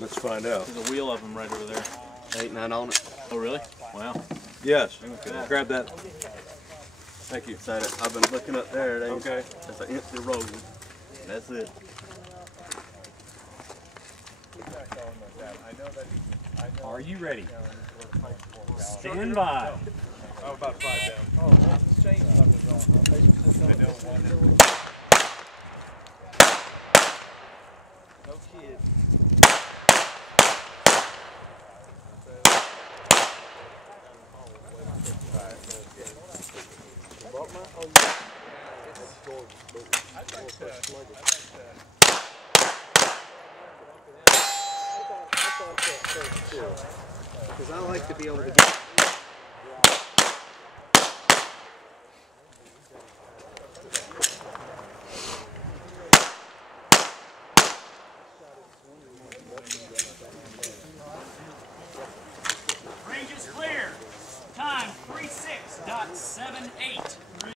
Let's find out. There's a wheel of them right over there. Ain't none on it. Oh, really? Wow. Yes. Okay. Grab that. Thank you. So I've been looking up there. It ain't, Okay. it's an empty road. That's it. Are you ready? Stand by. Oh, about 5 down. Oh, that's changed. I know one. No kid. Because I like to be able to get. Range is clear. Time 36.78.